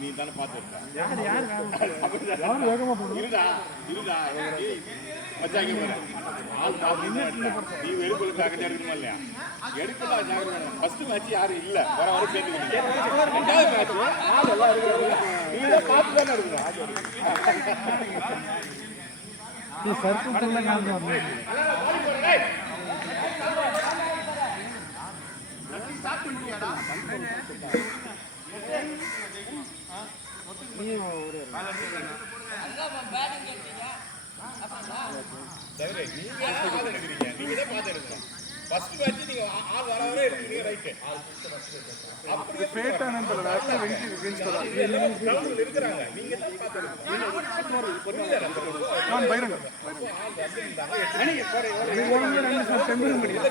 நீ தானே பார்த்து நீ வெறுப்புல ஜாக்கிரதை எடுக்கணுமா இல்லையா? எடுக்கலாம் ஜாக்கிரதை. ஃபர்ஸ்ட் மேட்ச் யாரும் இல்ல, வர வர சேர்ந்துக்கிட்டீங்க. ரெண்டாவது மேட்ச் ஆள் எல்லாம் இருக்கிறாங்க, நீ தான் பார்த்து தானே எடுக்கணும். நீங்க தான் பார்த்து எடுக்கணும். ஃபர்ஸ்ட் மேட்ச் நீங்க ஆள் வர வர எடுக்கிறீங்க, ரைட்? அப்படியே பேட்டானந்தல வேற வெஞ்சி கிரவுண்ட்ல இருக்கறாங்க, நீங்க தான் பார்த்து எடுக்கணும். நான் பைரங்க நீங்க போறே ஓடுங்க, ரெண்டு சார் டெம்பிள் முடியும்.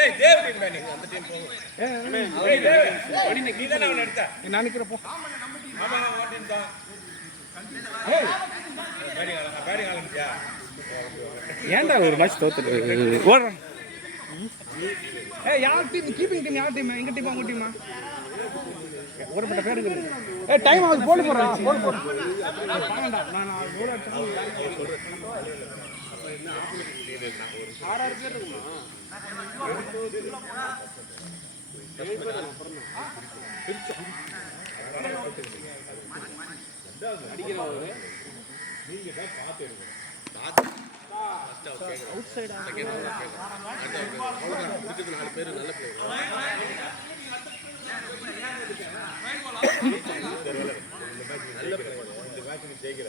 ஏய் தேவ் டீம் நீங்க அந்த டீம் போங்க. ஏய் நீ நீ தான அவன எடுத்த, நான் நிக்கறப்போ. ஆமா ஓடின் தான். ஏய் பேடி ஆளுங்கயா, ஏன்டா ஒரு மேட்ச் தோத்துட்டு ஓடுறோம். ஏய் யார் டீம் கீப்பிங் டீம், யார் டீம்? எங்க டீம் உங்க டீமா? ஓரப்பட்ட பேர் இருக்கு. ஏய் டைம் ஆகுது, போடு போறா போடு போடு. பாங்கடா நான் கோல் அடிச்சேன். ஆறு ஆறு பேர் இருக்குமா? அடிக்கிறவங்க நீங்க தான் பார்த்து எடுக்கணும். அவுட் சைடு நாலு பேர் நல்ல பிளேயர். நல்ல பிளேயர். இந்த மேட்ச் ஜெயிக்கிற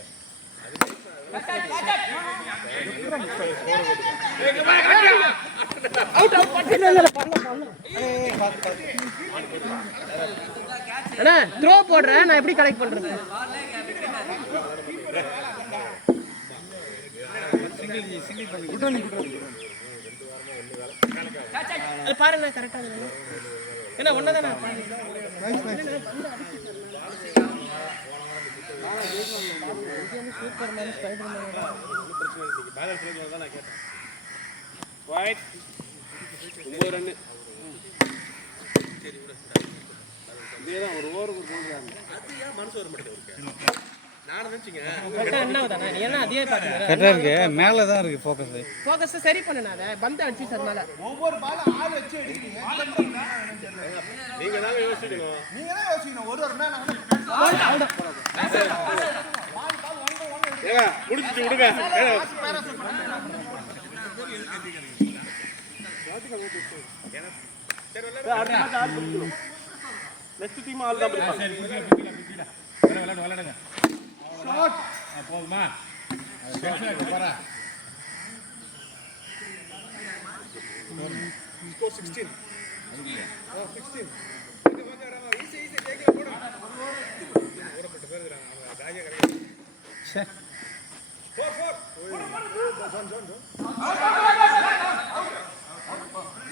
த்ரோ போடுறேன், நான் எப்படி கலெக்ட் பண்றது? பாருங்க கரெக்டா என்ன ஒன்னதானே. Superman spiderman balance range தான் நான் கேட்டேன். Wide 9 run. சரி விடு, இதேதான் ஒரு ஓவருக்கு போடுறாங்க. அது ஏன் மனசு வர மாட்டேங்குது? நான் நினைச்சீங்க என்னதானே நீ என்ன அதே பாத்தீங்க. கரெக்ட்டா இருக்கு, மேல தான் இருக்கு ஃபோக்கஸ் சரி பண்ணனால பந்து அடிச்சு சர்னால ஒவ்வொரு பால் ஆள் வச்சு அடிக்கிறீங்க. நீங்க தான் யோசிக்கணும், ஒரு மேன் ஏங்க முடிச்சிட்டு விடுங்க. நெக்ஸ்ட் டீம் ஆல் தான் பிடிப்பாங்க. விளையாடுங்க ஷாட் போகுமா? போறா ஸ்கோர் 16. 16 இது வந்து ஈஸி ஜெயிக்கல போடு. ஓரப்பட்ட பேர் இருக்காங்க, ராஜா கரெக்ட். ச்சே 4 ஜான்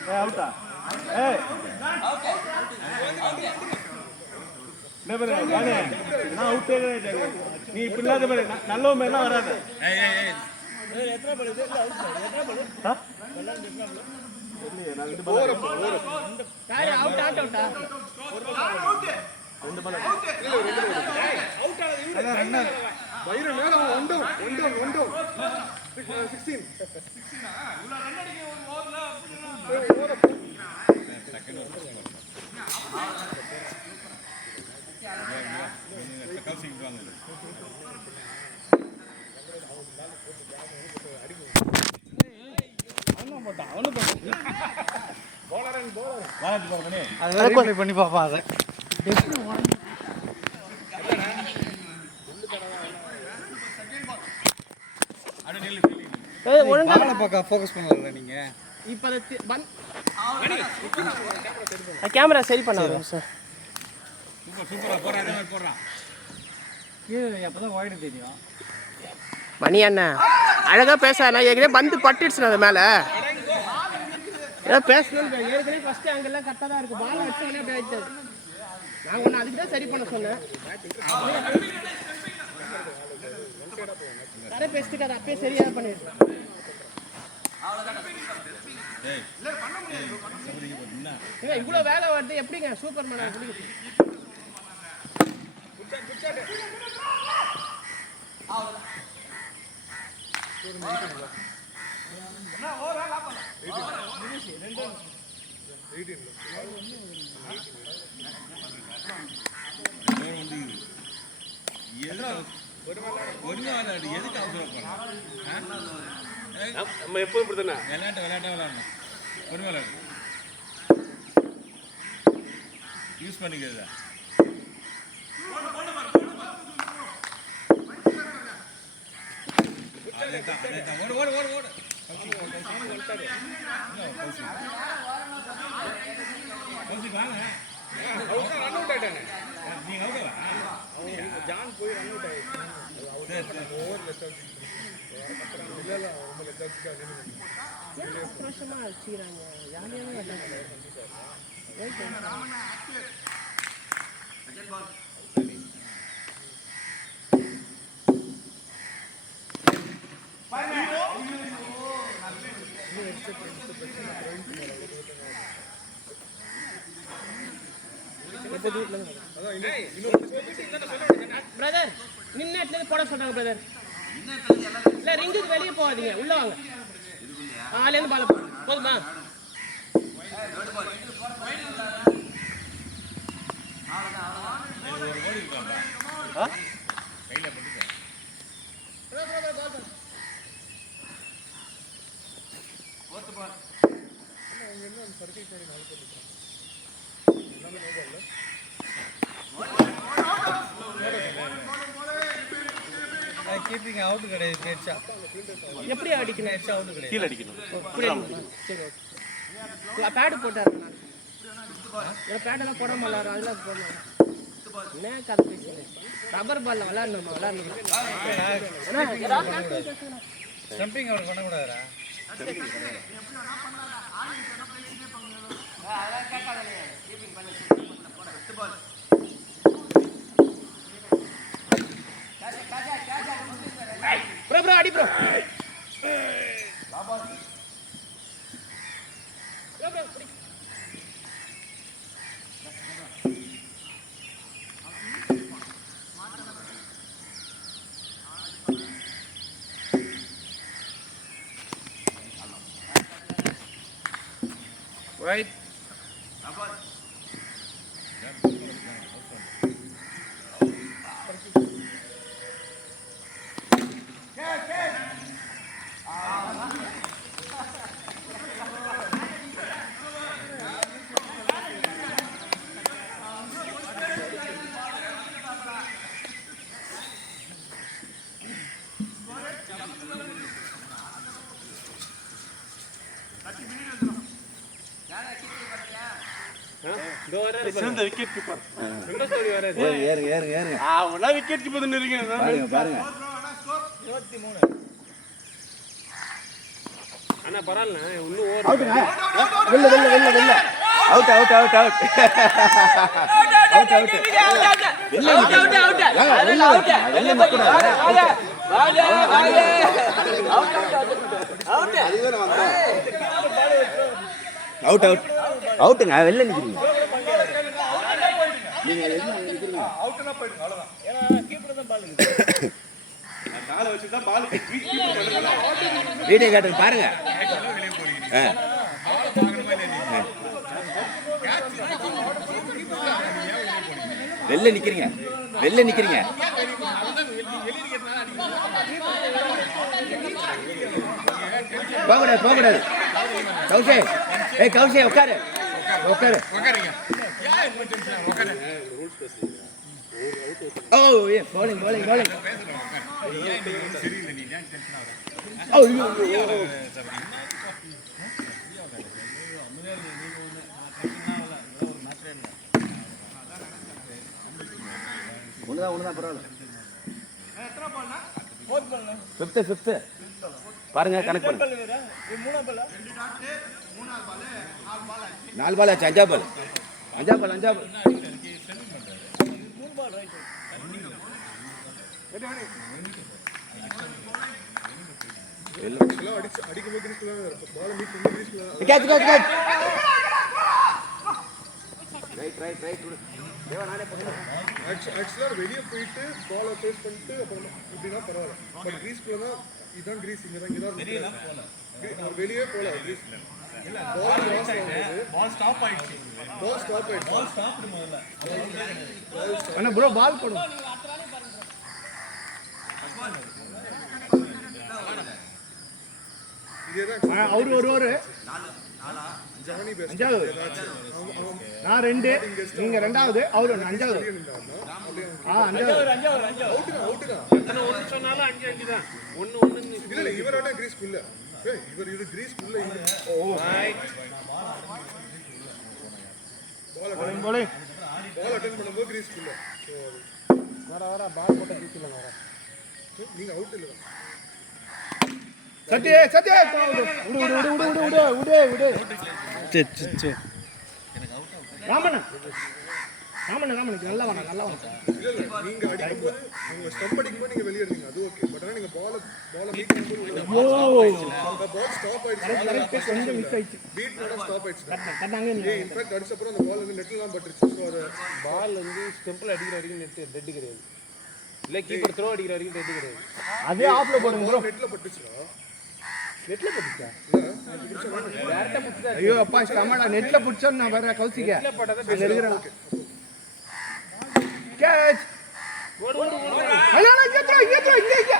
ஏய் அவுட்டா. ஏய் நெவர் யானே நான் அவுட் ஆயிட்டே. நீ இப்ப இல்லாத பாரு, நல்ல மேல வராத. ஏய் எத்தனை பால் இது? எத்தனை பால்? இல்லையே நான் ரெண்டு பால் யாரே அவுட் அவுட்டா. ரெண்டு பால் அவுட். இல்ல ரெண்டு பால் அவுட் ஆனது இவரு ரன்னர் பைர மேல ஒண்டோ 16 இவ்வளவு ரன் அடிக்க ஒரு ஓவர்ல செகண்ட் ஓவர் கவுசிங் வாங்க. அவனு பண்ணி பாப்பா. அதை ஒழுங்கா ஃபோக்கஸ் பண்ணல நீங்க. இப்ப கேமரா சரி பண்ணாங்க சார். சூப்பரா போறா, அதே மாதிரி போறா. அப்பதான் வாய்டு தெரியும். மணி அண்ணா அழகா பேசானா, ஏற்கனவே பந்து பட்டுடுச்சு அது மேல. ஏதோ பேசணும் ஏற்கனவே ஃபர்ஸ்ட் அங்கெல்லாம் கரெக்டாக தான் இருக்கு. பால் அடிச்சோடனே அப்படி ஆயிடுச்சு. நான் ஒன்று அதுக்கு தான் சரி பண்ண சொன்னேன். நிறைய பேசிட்டு அதை அப்பயே சரியாக பண்ணிடுறேன். இவ்வளோ வேலை வருது எப்படிங்க சூப்பர் மேன் எப்படி எதுக்கு அவசரப்படலாம்? நம்ம எப்போதும் இப்படி தானே விளையாட்டா விளையாடணும். ஒரு விளையாடு யூஸ் பண்ணிக்கிறதா ஓடு ஓடு ஓடு ஓடு வாங்க நீங்க ஜான் போய் ரன் அவுட் ஆயிடுச்சு. சந்தோஷமாக வச்சுக்கிறாங்க. ஜாலியாக பிரதர் நின்ன போட சொல்றாங்க பிரதர். இல்ல ரிங்குக்கு வெளியே போகாதீங்க, உள்ள வாங்க. ஆலேருந்து பால போதுமா? கீப்பிங் அவுட் கிடையாது. பேச்சா எப்படி அடிக்கணும்? அவுட் கிடையாது, கீழே அடிக்கணும். சரி ஓகே. பேடு போட்டாரு. பேடெல்லாம் போட மாட்டாரு. அதெல்லாம் போடணும். என்ன கதை பேசுறேன்? ரப்பர் பால்ல விளையாடணுமா? விளையாடணும். ஸ்டம்பிங் அவர் பண்ணக்கூடாதா? ப்ரோ ப்ரோ அடி ப்ரோ. Right. சிறந்த விக்கெட் கீப்பர். ஏறுங்க ஏறுங்க ஏறுங்க. அவனா விக்கெட் கீப்பர் இருக்கீங்க. பாருங்க பாருங்க. 23. அண்ணா பரவாயில்ல, இன்னும் ஓவர். அவுட்டுங்க. வெல்ல வெல்ல வெல்ல வெல்ல. Out out out out. Out out. வெல்ல அவுட் அவுட் அவுட். வெல்ல அவுட். வெல்ல நிக்கணும். வாங்க வாங்க வாங்க. Out out out. அதுவே வந்தேன். Out out. அவுட்டுங்க, வெல்ல நிக்கிறீங்க. நீங்க என்ன நிக்கிறீங்க? அவுட்னா போய்டுங்க அவ்வளவுதான். ஏன்னா கீப்பர் தான் பால் இருக்கு. காலை வச்சு தான் பால் வீடியோ காட்டுங்க பாருங்க. வெளியே போறீங்க. பால் வாங்கணுமா இல்லையா? வெல்ல நிக்கிறீங்க. வெல்ல நிக்கிறீங்க. போகக்கூடாது போகக்கூடாது. கௌஷே, ஏய் கௌஷே உட்காரு உட்காரு உட்காருங்க. ஏன் இவ்வளவு டென்ஷன்? உட்காரு. ஓ ஏ bowling bowling bowling. ஏன் நீ சரியில்லை, நீ ஏன் டென்ஷன் ஆகுற? ஓ ஐயோ ஒண்ணுதான் பரவாயில்ல. ஃபிஃப்த்து பாருங்க, கணக்கு பண்ணுங்க. 4 பால் ஆச்சு. 5 பால். 5 பால். அடிக்கும்போது கிரீஸ்ல பால் மீட் பண்ணி கிரீஸ்ல கேட்ச் கேட்ச் கேட்ச் ரைட் தேவா நானே போறேன் ஆக்சுவலா வெளியே போயிட்டு பாலை ஃபேஸ் பண்ணிட்டு அப்புறம் இப்படின்னா பரவாயில்ல பட் கிரீஸ்க்குள்ள தான் இதான் கிரீஸ் இங்கதான் வெளியே போல கிரீஸ் பால் ஸ்டாப் ஆயிடுச்சு அண்ணா ப்ரோ பால் போடு இதேதான் ஒரு ஜானி பெஸ்ட் அஞ்சாவது நான் 2 நீங்க ரெண்டாவது அவரு அஞ்சாவது அவுட் தான் எத்தனை ஒன்று சொன்னாலும் 5 தான் 1 இல்ல இவரோட கிரீஸ்க்குள்ள இவர் இது கிரீஸ்க்குள்ள பால் அட்டெண்ட் பண்ணும்போது கிரீஸ்க்குள்ள வர பால் போட்ட கிரீஸ்ல வர நீங்க அவுட் இல்ல சத்யே விடு ராமண்ணா நல்லா வாங்க இல்ல நீங்க அடிக்கும்போது நீங்க ஸ்டம்ப் அடிக்கும்போது நீங்க வெளிய இருந்தீங்க அது ஓகே பட் ஆனா நீங்க பால் மீட் பண்ணும்போது அந்த பால் ஸ்டாப் ஆயிடுச்சு கொஞ்சம் மிஸ் ஆயிடுச்சு பீட் பண்ணா ஸ்டாப் ஆயிடுச்சு கட்டாங்க இன்ஃபேக்ட் அடிச்ச அப்புறம் அந்த பால் வந்து நெட்ல தான் பட்டுருச்சு சோ அது பால் வந்து ஸ்டெம்பில் அடிக்கிற வரைக்கும் டெட் கிடையாது இல்லை கீப்பர் த்ரோ அடிக்கிற வரைக்கும் டெட் கிடையாது அதே ஆஃப்ல போடுங்க ப்ரோ நெட்ல பட்டுச்சுடா நெட்ல புடிச்சா டேரக்டா புடிச்சா ஐயோ அப்பா கமாடா நெட்ல புடிச்சா நான் வேற கவுசிக்க இல்ல பட்டத அங்க இருக்கறேன் கேட்ச் ஓடு ஐயோ இங்க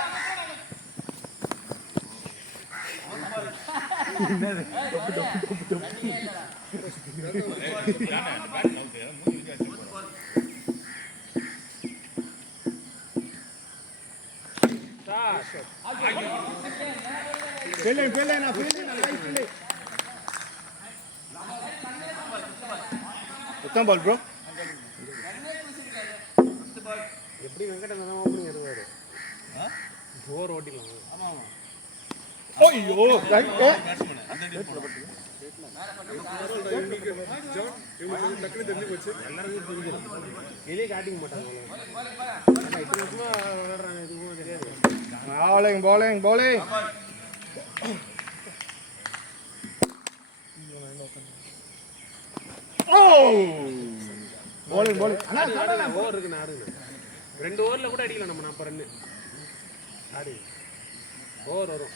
Feel it, line. What's the ball, bro? எப்படி வெங்கடேஷ் தான் ஓபனிங் வருவாரு ஓவர் ஓட்டிடலாம் ஐயோ ரைட் ஜான் இவங்க டக்குனு தெரிஞ்சு போச்சு எல்லாருக்கும் தெரிஞ்சிடும் வெளியே காட்டிக்க மாட்டாங்க இத்தனை வருஷமா விளையாடுறாங்க எதுவும் தெரியாது bowling bowling அண்ணா ஓவர் இருக்கு ஆடுங்க 2 ஓவர்ல கூட அடிக்கலாம் நம்ம 40 ரன் ஆடு ஓவர் வரும்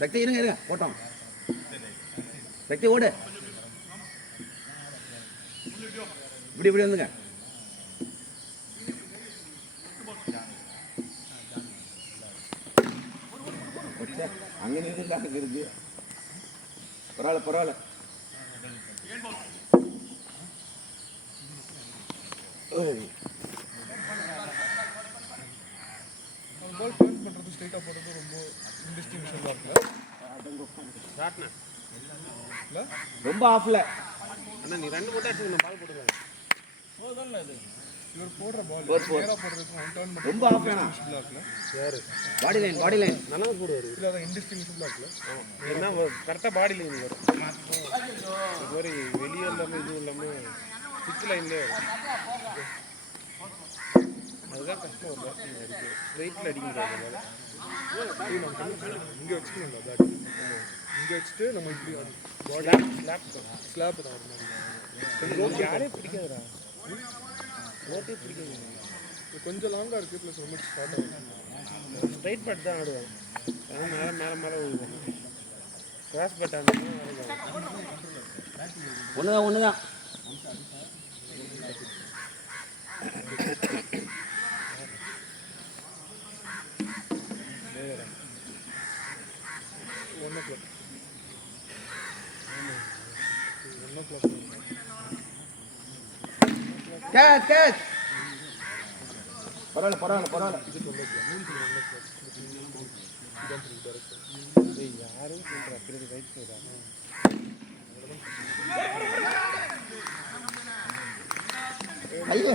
சக்தி இருங்க ஓட்டம் சக்தி ஓடு இப்படி வந்துங்க அங்க நின்று இருக்கு பரவாயில்ல பால் டர்ன் பண்றது ஸ்ட்ரைட்டா போறது ரொம்ப இன்டிஸ்டிங்ஷனா இருக்குல ஷாட்னா இல்ல ரொம்ப ஆஃப்ல அண்ணா நீ 2 போட்டா நான் பால் போடுறேன் போதல்ல இது இவர் போடுற பால் நேரா போடுறதுக்கு அவன் டர்ன் பண்றது ரொம்ப ஆஃப் வேணா இருக்குல யாரு பாடி லைன் நல்லா போடுவாரு இல்ல அது இன்டிஸ்டிங்ஷனா இருக்குல என்ன கரெக்டா பாடி லைன் வரும் இது மாதிரி வெளிய இல்லாம இது இல்லாம பிட்ச் லைன்ல அதுதான் கஷ்டம் ஒரு பேட்ஸ்மேன் இருக்கு ஸ்ட்ரைட்ல அடிக்க முடியாது இங்க வச்சுக்கணும் பேட் இங்க வச்சுட்டு நம்ம இப்படி ஸ்லாப் ஸ்லாப் தான் வரணும் யாரே பிடிக்காதுடா ஓட்டே பிடிக்காது கொஞ்சம் லாங்கா இருக்கு ப்ளஸ் ரொம்ப ஷார்ட் ஆகும் ஸ்ட்ரைட் பேட் தான் ஆடுவாங்க மேல விழுவோம் கிராஸ் பேட் ஆடுனா ஒண்ணுதான் கேட்ச் பரவாயில்ல யாரும் சொல்ற அப்படி ரைட் சைடாக கையை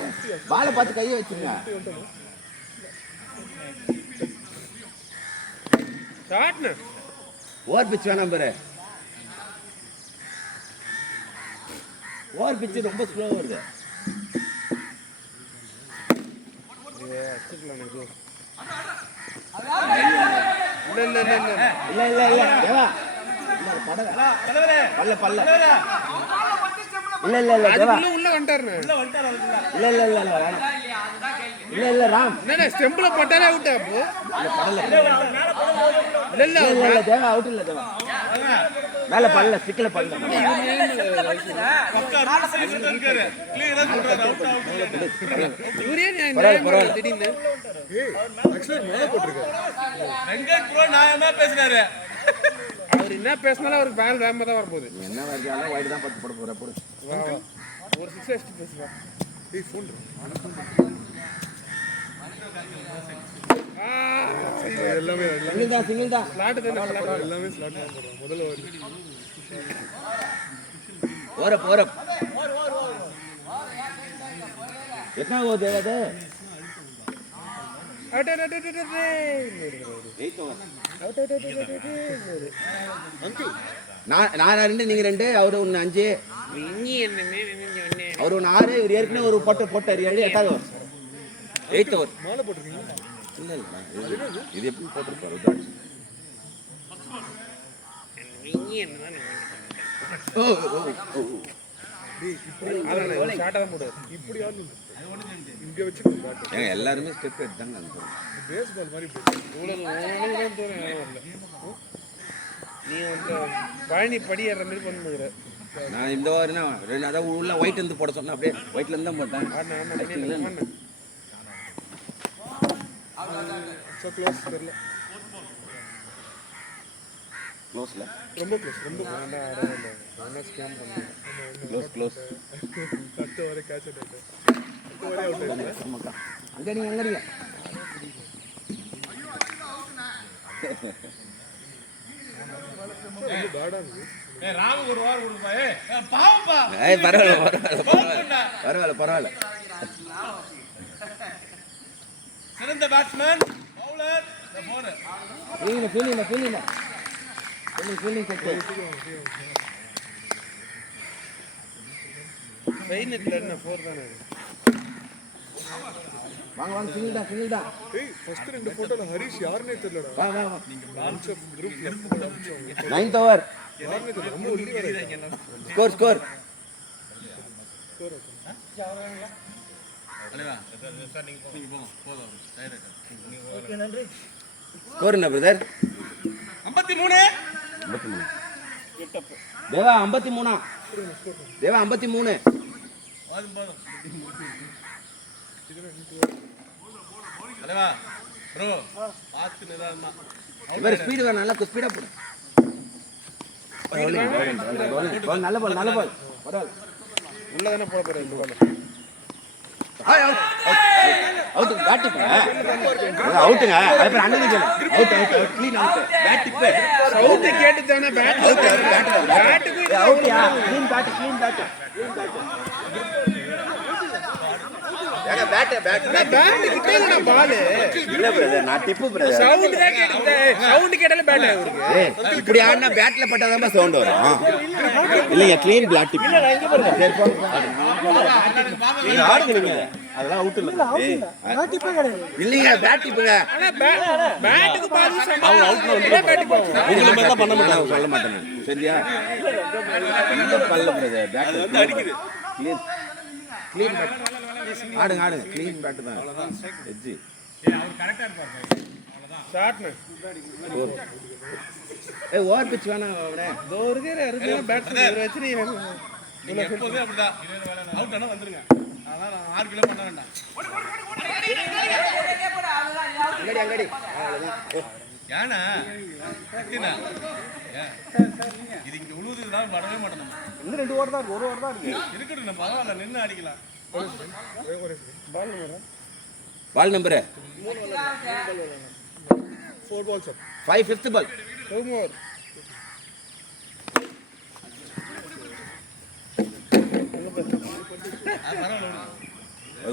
பாலை பார்த்து கையை வச்சுருங்க ஷாட்னு ஓவர் பிச் வேணாம் பாரு. ஓவர் பிச் ரொம்ப ஸ்லோவா வருது. இல்ல தேவா பல்ல பல்ல இல்ல தேவா உள்ள வந்துட்டாரு. இல்ல ராம் என்ன ஸ்டெம்பிள பட்டாலே அவுட் அப்போ. இல்ல தேவா அவுட் இல்ல தேவா. மேல பல்ல சிக்கல பல்ல. இவரே நியாயமா திடீர்னு அவர் என்ன பேசினாலும் அவருக்கு பேல் வேகமா தான் வரப்போகுது. என்ன வரைக்கும் வைட் தான் பத்து போட போற போடு. ஒரு 6 அடிச்சு பேசுறா. ஏய் ஃபோன் எல்லாமே சிங்கிள் தான் ஸ்லாட் தான எல்லாமே ஸ்லாட் தான் போறோம். முதல்ல ஓரப் எத்தனை ஓவர் தேவதே? நான் 2 நீங்க 2 அவரு 5 அவரு 6 இவர் ஏற்கனவே ஒரு போட்டாரு 7 8வது ஓவர் 8th ஓவர் மாலை போட்டுருக்கீங்க. இல்ல இது எப்படி போட்டுருப்பாரு? இப்படி ஆளு இங்க வச்சு எல்லாருமே ஸ்டெப் எடுத்தாங்க. பேஸ்பால் மாதிரி நீ வந்து பழனி படி ஏற மாதிரி பண்ணுற. நான் இந்த வாரம் அதாவது உள்ள ஒயிட் இருந்து போட சொன்னேன். அப்படியே ஒயிட்ல இருந்து தான் போட்டேன். க்ளோஸ்ல ரொம்ப ஸ்கேம் பண்ணேன். க்ளோஸ் கட்ட வரை கேட்ச் ஆயிட்டு அங்கடிங்க பரவாயில்ல. சிறந்த பேட்ஸ்மேன் பவுலர் ஃபீலிங் ட்ரெயின்ல என்ன 4 தானே. வாங்க சிங்கிள் தான். ஏய் ஃபர்ஸ்ட் 2 போட்டோல ஹரிஷ் யாருனே தெரியலடா. வா launch of group 9th over எல்லாமே தெரியல. ரொம்ப ஒல்லி வராங்க. ஸ்கோர் ஸ்கோர் என்ன பிரதர்? 53 தேவா 53 தேவா 53 அலவா ப்ரோ பாத்து நிதானமா இவர் ஸ்பீடு வேற நல்லா ஸ்பீடா போடு. நல்ல பால் பரவாயில்ல. உள்ள தான போட போறேன் இந்த பால். அவுட் பேட் டிப் அவுட்ங்க. அது அண்ணன் சொல்ல out clean out bat tip sound கேட்டு தான பேட் பேட்டுக்கு அவுட் யா க்ளீன் பேட் ஏங்க பேட் கிட்ட இல்ல பால் இல்ல பிரதர். நான் டிப் பிரதர் சவுண்ட் தான் கேட்டே. சவுண்ட் கேட்டால பேட் ஆகுது. ஏய் இப்படி ஆடுனா பேட்ல பட்டாதான் சவுண்ட் வரும். இல்லங்க க்ளீன் பேட் டிப் இல்ல நான் இங்க பாருங்க. சரி போங்க நீங்க ஆடுங்க. நீங்க அதெல்லாம் அவுட் இல்ல. பேட் டிப் கிடையாது. இல்லங்க பேட் டிப்ங்க. ஆனா பேட்டுக்கு பால் சொன்னா அவங்க அவுட்ல வந்து பேட் டிப் ஆகும். நீங்க மாதிரி தான் பண்ண மாட்டாங்க. சொல்ல மாட்டேன். சரியா? இந்த பல்ல பிரதர் பேட் வந்து அடிக்குது. க்ளீன் பேட் ஆடுங்க. க்ளீன் பேட் தான் எட்ஜ். அவர் கரெக்ட்டா இருப்பாரு. அவ்வளவுதான். ஷாட்னு ஏய் ஓவர் பிட்ச் வேணாம் அவனே. தோர்கே பேட் வச்சு நீங்க எப்போதுமே அப்படிதான். அவுட் ஆனா வந்துருங்க. அதான் 6 கிலோ பண்ண வேண்டாம். அங்கடி ஏனா கட்டினா இது இங்க உழுவுதுதான் வரவே மாட்டோம். இன்னும் 2 ஓவர் தான் 1 ஓவர் தான் இருக்கு. இருக்கட்டும் நம்ம பரவாயில்ல நின்னு அடிக்கலாம். Ball number 4 balls up. 5 fifth ball 2 more.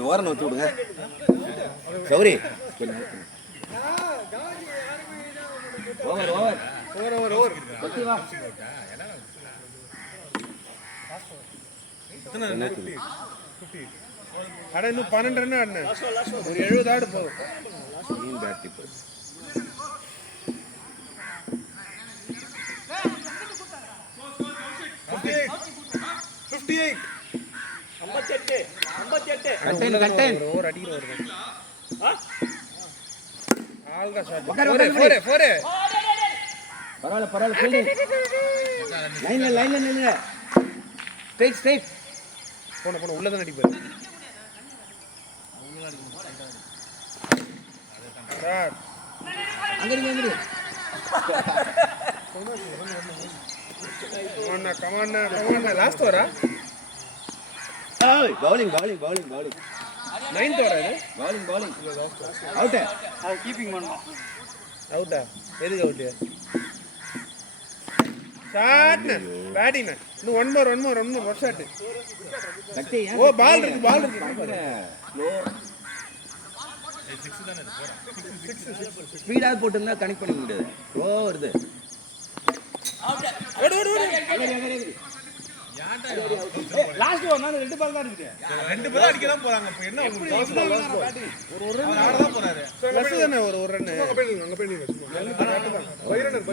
ஓரம் வச்சு விடுங்க சௌரி. ஓவர் ஓவர் ஓவர் வா அட இன்னும் 12 ரன் ஆடுன ஒரு 70 ஆடு போதும் மீன் பேட் இப்போ 58 கண்டெயின் ஓவர் அடிக்கிற ஒரு ஆல்கா ஷாட் உட்காரு, 4 பரவாயில்ல ஃபீல்டிங் லைன்ல நில்லுங்க ஸ்ட்ரைட் போன உள்ள தான் அடிப்பாரு சார் அங்க கமான் லாஸ்ட் ஓவரா பவுலிங் 9th ஓவர் இது பவுலிங் அவுட் கீப்பிங் பண்ணோம் அவுட்டா எதுக்கு அவுட் ஷாட் பேட்டிங் இன்னும் ஒன் மோர் ஒரு ஷாட் ஓ பால் இருக்கு ஸ்பீடா போட்டுனா கனெக்ட் பண்ண முடியாது ஓ வருது லாஸ்ட் ஓவர் நான் 2 பால் தான் இருக்கு 2 பால் அடிக்க தான் போறாங்க இப்ப என்ன ஒரு ரன் ஆட தான் போறாரு பிளஸ் தானே ஒரு ரன் அங்க போய் நீங்க பை ரன்னர்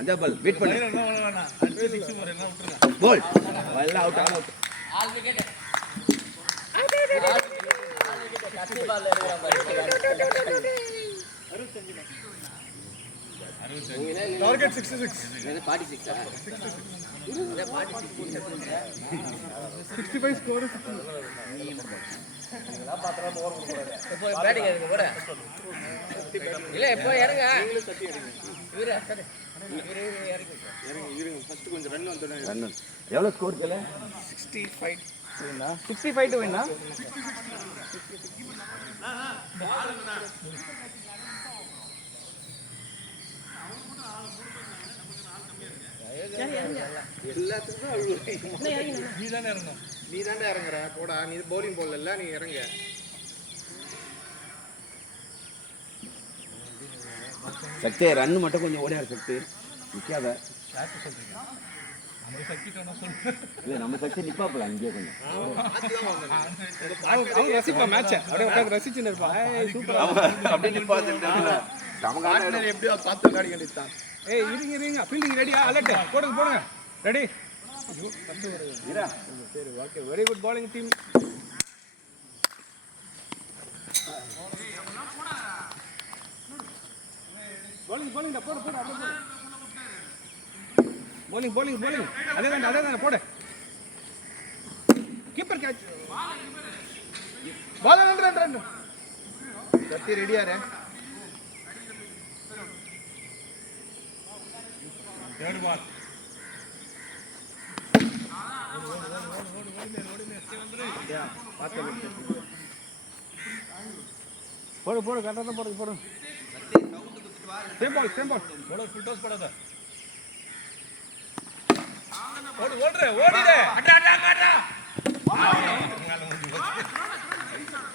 அஞ்சா பால் வெயிட் பண்ணு அடுத்து 6 போற என்ன விட்டுருங்க கோல் எல்லாம் அவுட் ஆல் விக்கெட் கத்தி பால் டார்கெட் 66 46 65 ஸ்கோர் இப்போ பேட்டிங் இருக்கு போற இல்ல இப்போ இறங்க இவரு இருங்க ஃபர்ஸ்ட் கொஞ்சம் ரன் வந்துடுங்க ரன் எவ்வளவு ஸ்கோர் கேள 65 டு வின்னா நீ தானே இறங்குற போடா நீ பவுலிங் போடல நீ இறங்க சக்தி ரன் மட்டும் கொஞ்சம் ஓடியாரு சக்தி நிக்காத இல்ல நம்ம சக்தி நிப்பாப்பல அங்கேயே கொஞ்சம் அவங்க ரசிப்பா மேட்ச் அப்படியே உட்கார்ந்து ரசிச்சுன்னு இருப்பா சூப்பரா அப்படி நிப்பாத்துட்டாங்க நமக்கு எப்படியோ பார்த்து விளையாடி கண்டித்தான் ஏய் இருங்க ஃபீல்டிங் ரெடியா அலர்ட் போடுங்க ரெடி சரி okay very good bowling team bowling டா போடு அப்படியே bowling அதே தான் போடு கீப்பர் கேட்ச் பால் ரன் கத்தி ரெடியா ரே தேர்ட் பால் போடு கரெக்டா தான் போடு சேம் பால் போடு ஃபுல் டாஸ் போடாத ஓடிடே அடடா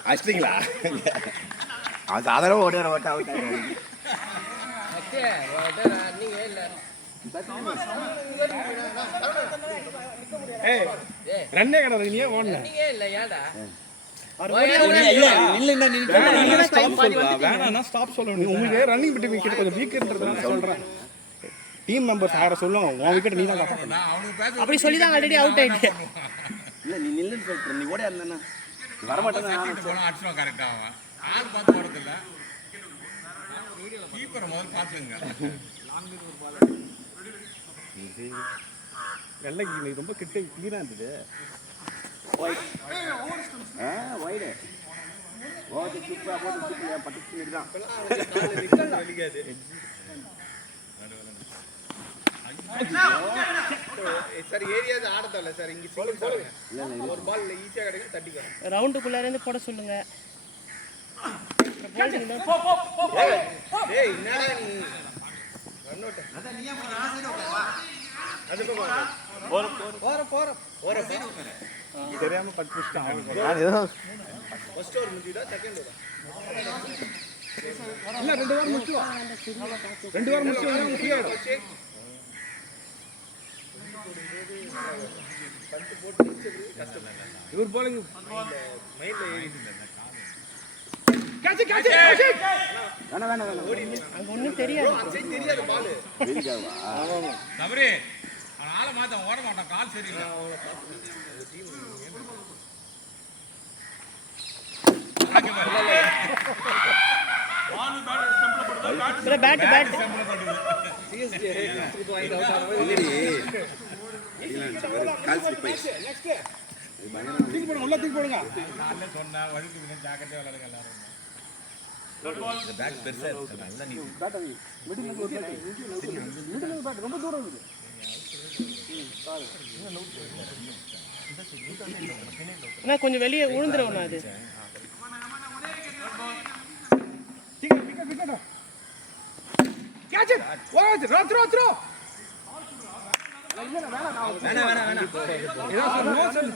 அடிச்சிட்டீங்களா அது சாதாரண ஓடியார ஓட்ட அவுட் நீங்க இல்ல ஏய் ரன்னே கிடையாது நீ ஏன் ஓடுன நீங்க இல்ல ஏன்டா ஸ்டாப் சொல்லணும் உங்களுக்கு ரன்னிங் பிட்வீன் விக்கெட் கொஞ்சம் வீக்ன்றதுனால சொல்றேன் டீம் மெம்பர்ஸ் யார சொல்லுங்க உன் விக்கெட் நீ தான் காப்பாத்தணும் அப்படி சொல்லி தான் ஆல்ரெடி அவுட் ஆயிட்டே இல்ல நீ நில்லுன்னு சொல்ற நீ ஓடியா இருந்தானே வர மாட்டேன் அடிச்சுவா கரெக்டா அவன் ஆள் பார்த்து போறது இல்ல கீப்பர் முதல்ல பாத்துங்க வெள்ளை ரொம்ப கிட்ட கிளீனா இருந்தது வைடு ஓடி சூப்பரா போட்டு பட்டு தான் வலிக்காது சார் ஏரியாஸ் ஆடத்தல சார் இங்க சிங்கிள் ஒரு பால் ஈஸியா கிடைக்கும் தட்டிக்கலாம் ரவுண்டுக்குள்ள இருந்து போட சொல்லுங்க ஏய் என்னடா நீ ரன் அவுட் அத நீயா போய் நான் சைடு உட்கார் வா அது போற தெரியாம பட்டுட்டான் ஃபர்ஸ்ட் ஓவர் முடிடா செகண்ட் ஓவர் இல்ல 2 வாரம் முடிச்சு 2 வாரம் முடிச்சு வந்து ஃப்ரீ ஆயிடும். இவர் போலிங் மைண்ட்ல ஏறிட்டு கேட்ச் வேணாம் அங்க ஒண்ணும் தெரியாது. தெரியாது பால் வெளிக்காவா சபரி ஆள மாத்த ஓட மாட்டான் கால் சரியில்லை. பேட் கால் ஸ்லிப் ஆயிடுச்சு நெக்ஸ்ட் தூக்கி போடுங்க உள்ள தூக்கி போடுங்க. நான் சொன்னா வழுக்கு விட ஜாக்கிரதையா விளையாடுங்க எல்லாரும். இந்த பேட் பெருசா இருக்கு நல்லா நீ பேட் அது மிடில் இருந்து ஒரு பேட் ரொம்ப தூரம் இருக்குது. அண்ணா கொஞ்சம் வெளியே விழுந்துறவண்ணா அது. Wicket catch it what throw வேணாம் ஏதோ சொல்லு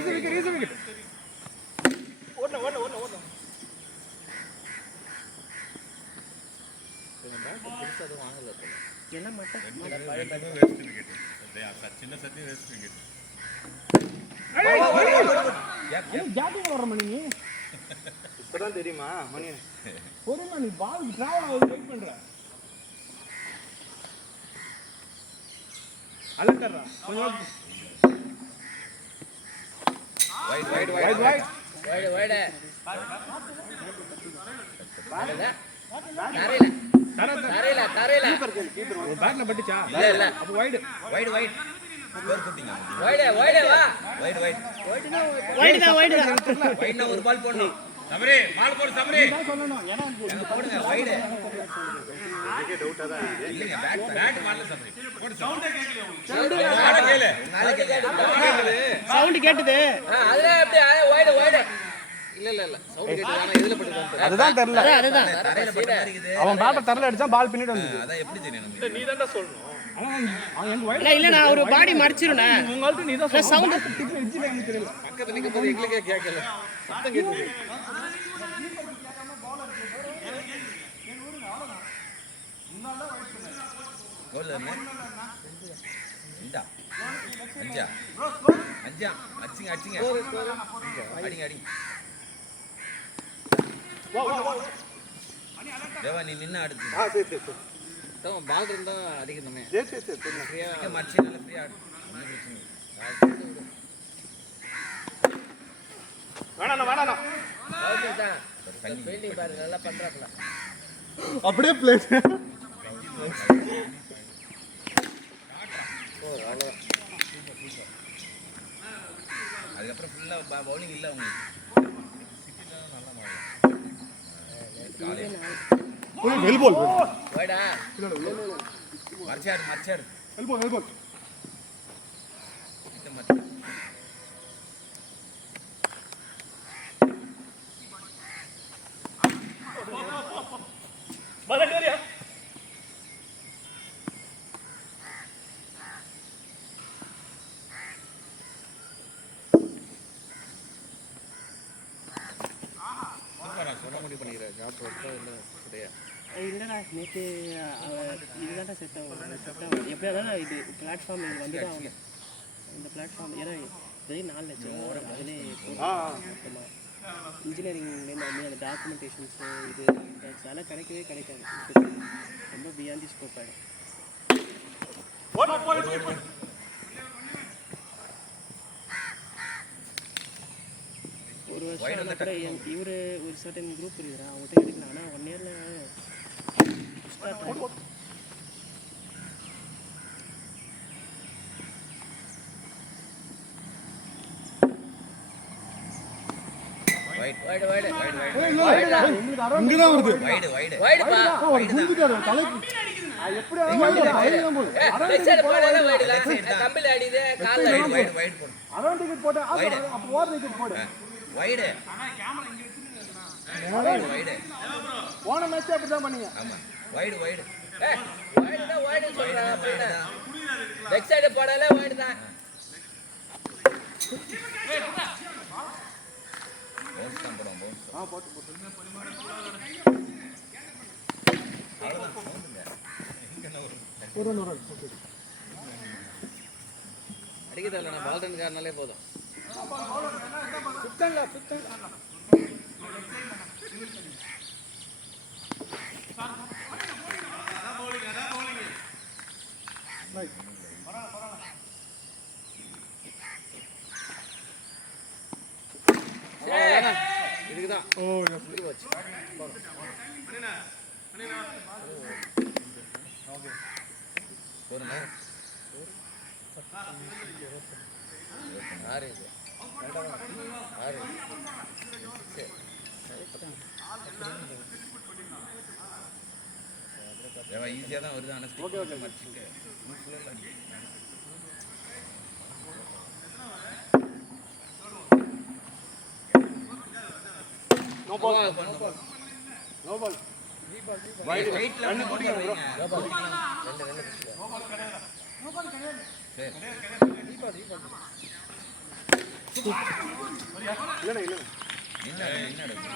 இது விக்கெட் ஓடல என்ன மட்டும் வேஸ்ட் விக்கெட் சின்ன சத்தி வேஸ்ட் விக்கெட். ஜாக்கிங் வர மணி நீ இப்பதான் தெரியுமா மணி பொறுமா நீ பால் டிராவல் ஆகுது வெயிட் பண்ற அலட்டறா கொஞ்சம் வைட் தரையில ஒரு பேட்ல பட்டுச்சா இல்ல அப்ப வைட் ஸ்கோர் குட்டிங்க வைட் வா வைட் வைட்னா ஒரு பால் போடணும். சபரி பால் போடு சபரி சொல்லணும் ஏன்னா போடுங்க வைட் இல்லங்க பேட் மாறல சபரி போடு சவுண்டே கேக்கல சவுண்ட் கேட்டது அதுல அப்படியே வைட் இல்ல சவுண்ட் கேட்டது ஆனா எதுல படுது அதுதான் தெரியல அதுதான் தரையில பட்ட மாதிரி இருக்குது. அவன் பேட்டை தரல அடிச்சா பால் பின்னிட்டு வந்து அத எப்படி தெரியும் நமக்கு? நீ தான்டா சொல்லணும் அவன் எங்க வைட் இல்ல நான் ஒரு பாடி மடிச்சிருனே உங்களுக்கு நீ தான் சவுண்ட் டிக்ல எட்ஜ்ல எனக்கு தெரியல பக்கத்துல நிக்கும் போது எங்களுக்கே கேட்கல சத்தம் கேக்குது கோல் என்ன இந்தா அஞ்சா அடிங்க தேவா நீ நின்னு அடுத்து சரி பால் இருந்தா அடிக்கணுமே ஃப்ரீயா மச்சி நல்ல ஃப்ரீயா ஆடு ஒண்ணும் பிரச்சனை இல்லை. வேணாம் ஃபீல்டிங் பாரு நல்லா பண்றாப்ல அப்படியே பிளேட் அதுக்கப்புறம் ஃபுல்லா பவுலிங் இல்ல உங்களுக்கு எல்போல் வைடா மர்ச்சாடு எல்போல் சொல்ல முடிவு பண்ணிக்கிறேன் ஜாப் ஒர்க்கா இல்லை கிடையாது. இல்லடா நேற்று இதுதான்டா செட் ஆகும் எப்படியா இருந்தாலும் இது பிளாட்ஃபார்ம் இது வந்து தான் ஆகணும் இந்த பிளாட்ஃபார்ம் ஏன்னா இதே 4 லட்சம் அதிலே மொத்தமாக இன்ஜினியரிங்லேருந்து வந்து அந்த டாக்குமெண்டேஷன்ஸு இது அதெல்லாம் கிடைக்காது ரொம்ப பியாண்ட் தி ஸ்கோப் ஆகிடும். ஒரு வருஷம் ஆனால் கூட இவர் ஒரு சர்டன் குரூப் இருக்குறா அவங்ககிட்ட எடுக்கலாம் ஆனால் 1 இயரில் இங்கதான் வருது போன மேட்ச் அப்படிதான் பண்ணீங்க பேக் சைடு போடல வைட் தான் பவுன்ஸ் தான் போடுவோம் பவுன்ஸ் அடிக்க தேவையில்ல, நான் பால் ரன் காரணாலே போதும். இதுக்குதான் ஈஸியாக தான் வருது. ஆனால் okay okay no ball no ball ரைட்ல வந்து போடுங்க. இல்லைண்ணா இல்லைண்ணா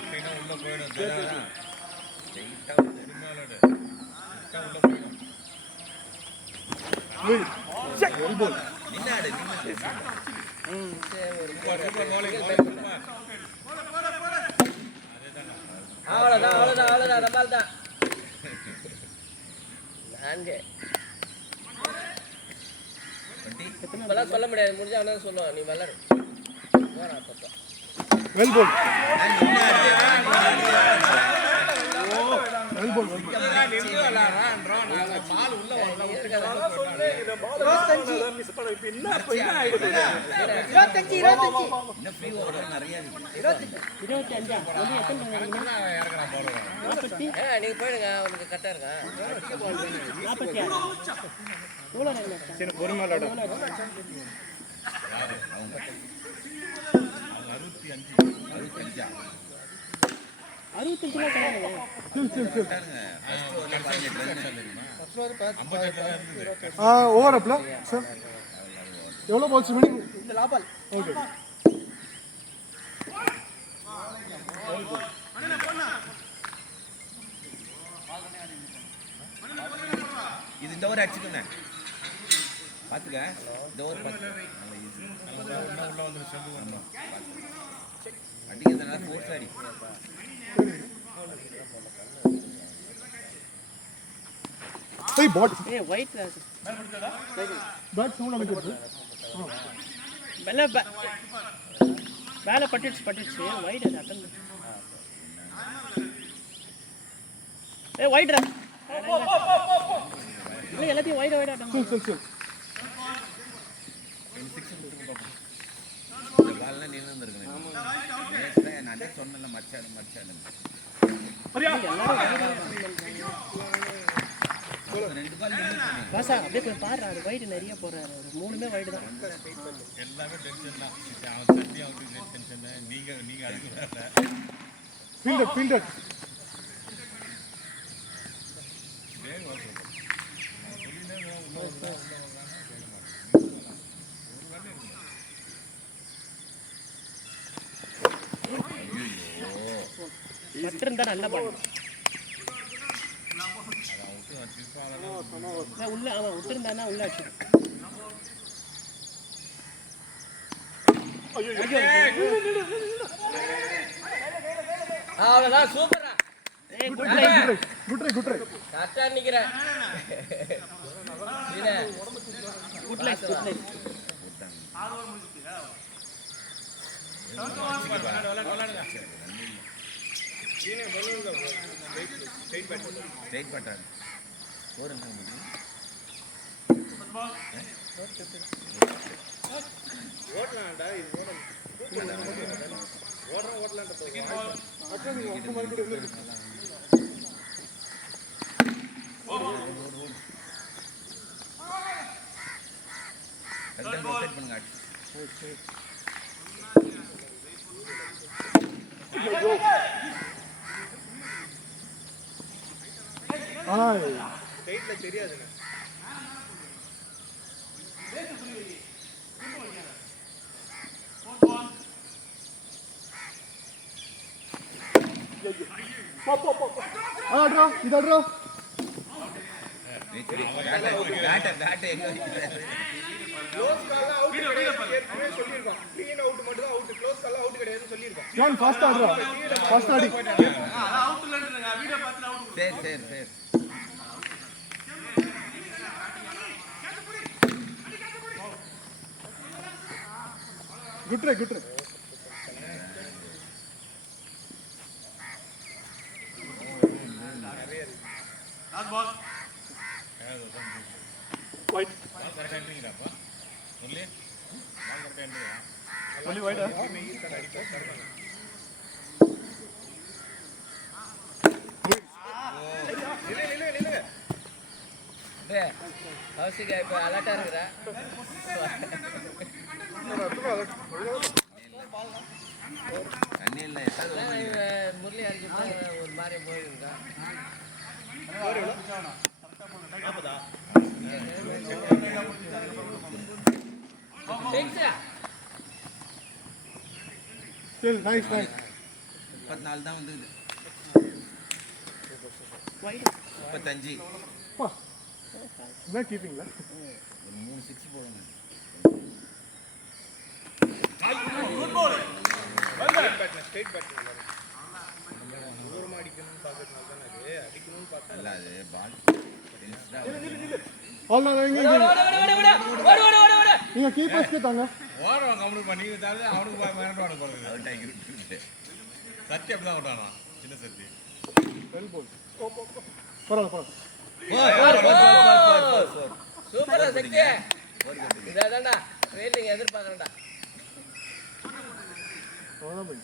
என்ன உள்ள போயிடும் ஸ்ட்ரைட்டா உள்ள போயிடும். நின்னாடு அவ்வளோதான் ரபால் தான். இப்பெல்லாம் சொல்ல முடியாது, முடிஞ்சா அவனா சொல்லுவான் நீ வளரு. வெல் பால் நீங்க போயிடுங்க, உங்களுக்கு கரெக்டா இருக்கா? பொறுமையா 65 கிடையாது. ஓவர் அப்ல சார் எவ்வளோ பால்ஸ் வினிங்? இந்த லாபால் ஓகே இது இந்த ஓவர் அடிச்சுக்கோங்க. பார்த்துக்க இந்த ஓவர் பார்த்து அடிக்கிறதுனால ஃபோர்ஸ் அடி. ஏய் பாட் ஒயிட் பேட் சவுண்ட் அமைக்கிறது மேலே பட்டுச்சு ஒயிட் அது அட்டன். ஒயிட்ரா இல்லை, எல்லாத்தையும் ஒயிட் அட்டன். சரி இந்த பால்லாம் நின்று வந்துருக்கேன். நான் சொன்னல மச்சாடு ரெண்டு பால் பாசா அப்படியே கொஞ்சம் பாரு, அது ஒயிட் நிறைய போடுறாரு. ஒரு 3மே ஒயிட் தான். எல்லாமே டென்ஷன் தான். அவன் தண்ணி அவனுக்கு டென்ஷன் தான். நீங்க அதுக்கு ஃபீல்டர் பட்டிருந்தா நல்லா பாடணும். உள்ள அவன் விட்டுருந்தானா உள்ள அடிச்சு. அவ்வளோதான், சூப்பரா. குட் ட்ரை கரெக்டா நிக்கிறேன். குட் லைஃப் ஸ்ட்ரைட் பண்றாங்க. போறேன் ஓடலாம்டா, இது ஓடலாம்டா பண்ணுங்க. டைட்ல தெரியாதுங்க. ஆடுறா இதாடுறா பேட் எங்க வைக்கிறாரு? க்ளோஸ் கால்ல அவுட் கிடையாது ஏற்கனவே சொல்லியிருக்கோம். க்ளீன் அவுட் மட்டும் தான் அவுட். க்ளோஸ் கால்ல அவுட் கிடையாதுன்னு சொல்லியிருக்கோம். ஜான் ஃபாஸ்ட் ஆடுறா ஃபாஸ்ட் ஆடி சரி குட்ரே ஒன்லி வைடா கௌசிகா இப்போ அலர்ட்டா இருக்கிறா. தண்ணியில் முரளி அடிக்க ஒரு மாதிரி போயிருக்கா. சரி நைஸ் 34 தான் வந்தது. 35 பா என்ன கீப்பிங்ல ஒரு 3 6 போடுங்க. ஸ்ட்ரைட் பேட் தூரமா அடிக்கணும்னு பார்க்கறதுனால தான் அது அடிக்கணும்னு பார்த்தா இல்ல அது பால் ஆல் நீங்க கீப்பர்ஸ்க்கு தாங்க ஓடுவாங்க அவனுக்கு நீங்க தானே அவனுக்கு மிரண்டுவானு போறது. அவுட் ஆகி விட்டு சத்தி அப்படிதான் விட்டானா சின்ன சத்தி. வெல் பால் பரவாயில்ல சூப்பரா சக்தி. இதாதான்டா ஃபீல்டிங் எதிர்பார்க்கறேன்டா. அவ்வளவுதான் போய்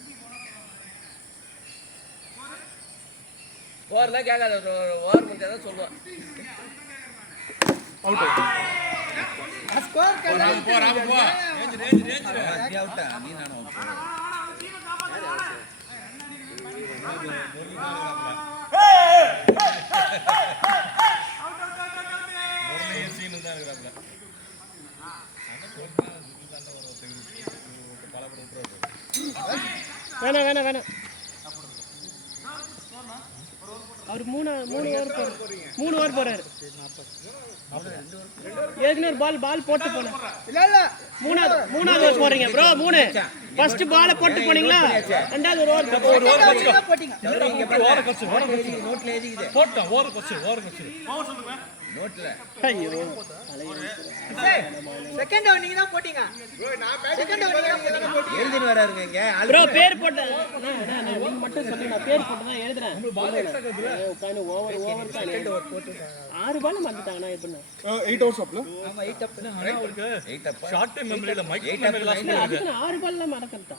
ஓவர்லாம் கேட்காத, ஓவர் முடிச்சாதான் சொல்லுவான். அவுட் அவுட்டா நீ நானும் வேணாம் அவர் மூணு ஓவர் போறாரு. ஏற்கனவே பால் போட்டு போனேன். மூணாவது ஓவர் போறீங்க ப்ரோ. ஃபர்ஸ்ட் பால் போட்டு போனீங்களா, ரெண்டாவது ஒரு ஓவர் போட்டீங்க. நோட்ல எழுதிக்குது போட்டோம் ஓவர் கொச்சு நோட்ல. ஐயோ செகண்ட் ஓவர் நீங்க தான் போட்டீங்க. செகண்ட் ஓவர் நீங்க தான் போட்டீங்க. எழுதின்னு வராருங்க இங்க. ப்ரோ பேர் போட்டேன். நீங்க மட்டும் சொல்லுங்க, நான் பேர் போட்டு தான் எழுதுறேன். உட்காந்து ஓவர் போட்டு 6 பால் மாத்திட்டாங்கன்னா எப்படின்னா 8 ஓவர்ஸ் அப்ல ஆமா 8 அப். 8 அப்ப ஷார்ட் டைம் மெமரியில மைக் 8 அப்ப அதுக்கு 6 பால்ல மறக்கறதா.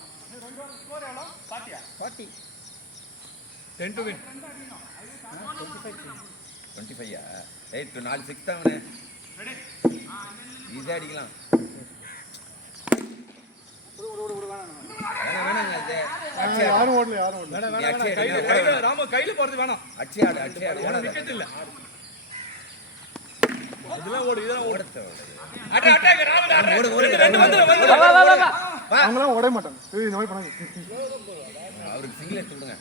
40 10 to win 25 8 4 6 தான் அவனே ஈஸியா அடிக்கலாம். வேணாங்க அது யாரும் ஓடல ராம கையில போறது வேணாம். அச்சி ஆடு விக்கெட் இல்ல இதெல்லாம் ஓடு இதெல்லாம் ஓடு. அவங்களாம் ஓட மாட்டாங்க. இந்த மாதிரி பண்ணாங்க. அவருக்கு சிங்கிள் எடுத்து விடுங்க.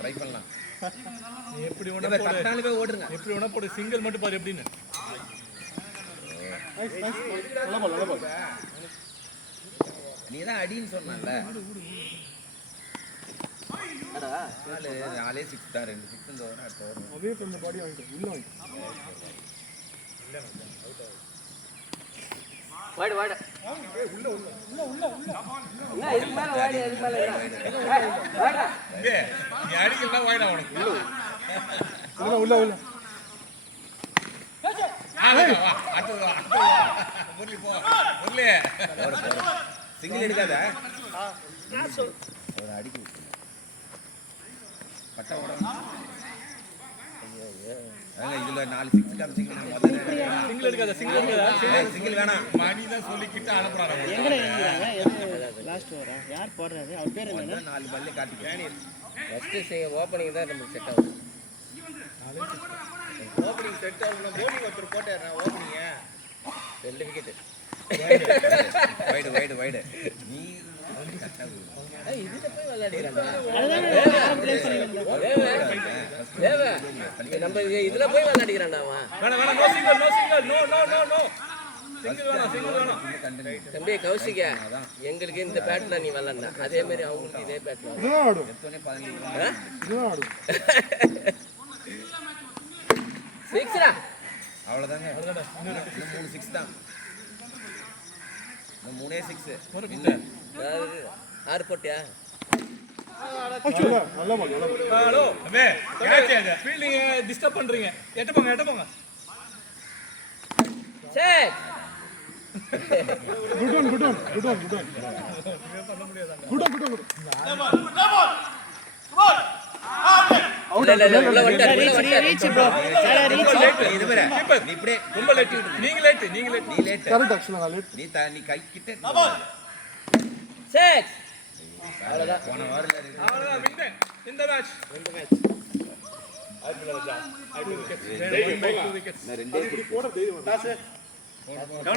ட்ரை பண்ணலாம் எப்படி வேணா இப்ப தட்டாலுமே ஓடுங்க. எப்படி வேணா போடு. சிங்கிள் மட்டும் பாரு எப்படின்னு. நல்ல பால் நீ தான் அடின்னு சொன்னல. 4 6 தான் 2 6 இந்த ஓவர் அடுத்த ஓவர். அதே இந்த பாடி வாங்கிட்டு உள்ள வாங்கி வாடு உள்ள என்ன இதுக்கு மேல வாடி, அதுக்கு மேல வாடா. நீ அடிக்கலாம் வாய்டா உனக்கு. உள்ள முரளி போ முரளி. சிங்கிள் எடுக்காத ஒரு அடிக்கு பட்டா ஓட. இதுல 4 6 காமிச்சிங்க. சிங்கிள் எடுக்காத சிங்கிள் வேணாம். மணி தான் சொல்லிக்கிட்டு அனுப்புறாங்க. எங்க எழுதுறாங்க? எது லாஸ்ட் ஓவரா? யார் போடுறாரு? அவர் பேர் என்ன? 4 பால்ல காட்டிக்க. ஃபர்ஸ்ட் ஓபனிங் தான் நமக்கு செட் ஆகும். ஓப்பனிங் செட் ஆகணும். போனி ஒருத்தர் போட்டாரு ஓப்பனிங் 2 விக்கெட். வைடு நீ இதுல போய் விளையாடிக்கிறான்டா. நம்ம இதுல போய் விளையாடிக்கிறான்டா அவன். வேணாம் நோ சிங்கிள் நோ சிங்கிள் வேணாம் தம்பி கௌசிகா, எங்களுக்கு இந்த பேட்ல நீ விளையாண்டா அதே மாதிரி அவங்களுக்கு இதே பேட்ல இதுதான் ஆடும் இதுதான் ஆடும் சிக்ஸ்ரா. அவ்வளவுதாங்க. இன்னும் 3 6 தான். இன்னும் 3 6. ஆறு போட்டியா? அச்சோ நல்ல பால் ஹலோ அவே கேட்ச் அது ஃபீல்டிங் டிஸ்டர்ப் பண்றீங்க. எட்ட போங்க சரி குட் ஒன் குட் இல்ல உள்ள வந்துட்டாரு. ரீச் ப்ரோ இது வேற. நீ இப்படியே ரொம்ப லேட் நீங்க லேட் நீ லேட். கரெக்ட் ஆக்சுவலா லேட் நீ கை கிட்ட சிக்ஸ். அவ்வளவுதான். போன வாரத்துல அவ்வளவுதான் வின் இந்த மேட்ச். நான் 2 போட தெரியும்